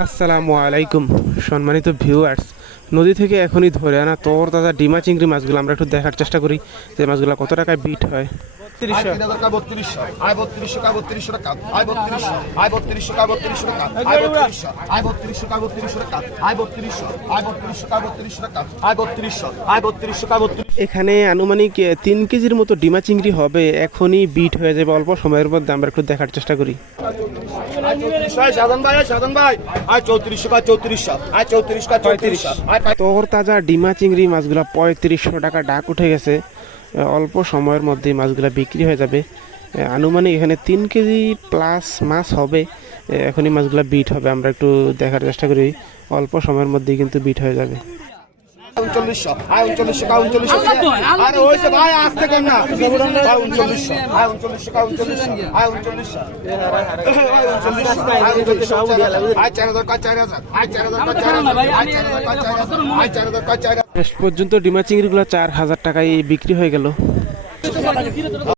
আসসালামু আলাইকুম সম্মানিত ভিউয়ার্স, নদী থেকে এখনই ধরে আনা তোর তাজা ডিমা চিংড়ি মাছগুলো আমরা একটু দেখার চেষ্টা করি যে মাছগুলো কত টাকায় বিট হয়। এখানে আনুমানিক 3 কেজির মতো ডিমা চিংড়ি হবে, এখনই বিট হয়ে যাবে অল্প সময়ের মধ্যে। আমরা একটু দেখার চেষ্টা করি। তোর তাজা ডিমা চিংড়ি মাছগুলা 3500 টাকা ডাক উঠে গেছে। অল্প সময়ের মধ্যে মাছগুলা বিক্রি হয়ে যাবে। আনুমানিক এখানে 3 কেজি প্লাস মাছ হবে, এখনই মাছগুলা বিট হবে। আমরা একটু দেখার চেষ্টা করি, অল্প সময়ের মধ্যেই কিন্তু বিট হয়ে যাবে। শেষ পর্যন্ত ডিমা চিংড়িগুলো 4000 টাকায় বিক্রি হয়ে গেল।